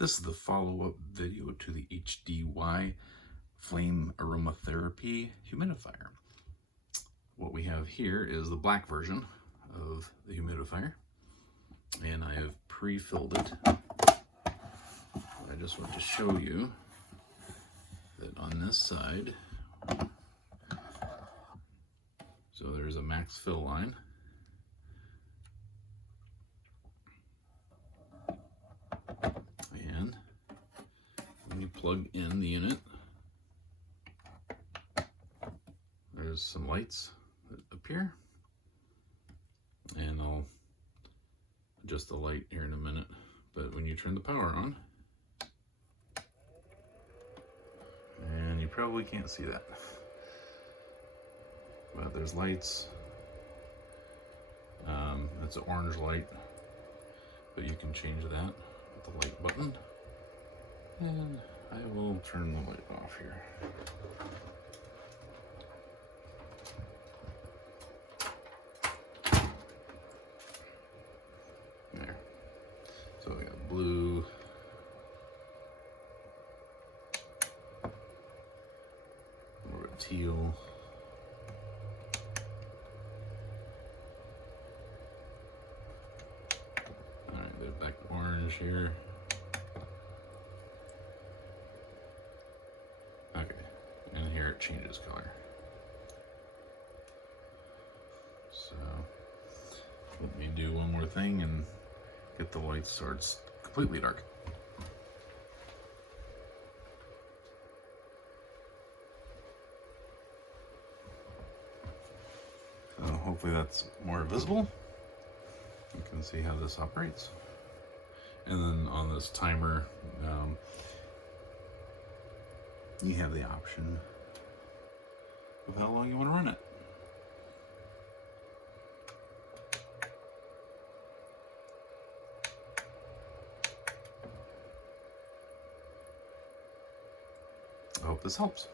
This is the follow-up video to the HDY Flame Aromatherapy Humidifier. What we have here is the black version of the humidifier, and I have pre-filled it. I just want to show you that on this side, so there's a max fill line. And when you plug in the unit, there's some lights that appear, and I'll adjust the light here in a minute. But when you turn the power on, and you probably can't see that, but there's lights. It's an orange light, but you can change that with the light button. And I will turn the light off here. There. So we got blue, more of a teal, alright, there's back to orange here. Okay, and here it changes color. So let me do one more thing and get the lights so it's completely dark. So hopefully that's more visible. You can see how this operates. And then on this timer, you have the option of how long you want to run it. I hope this helps.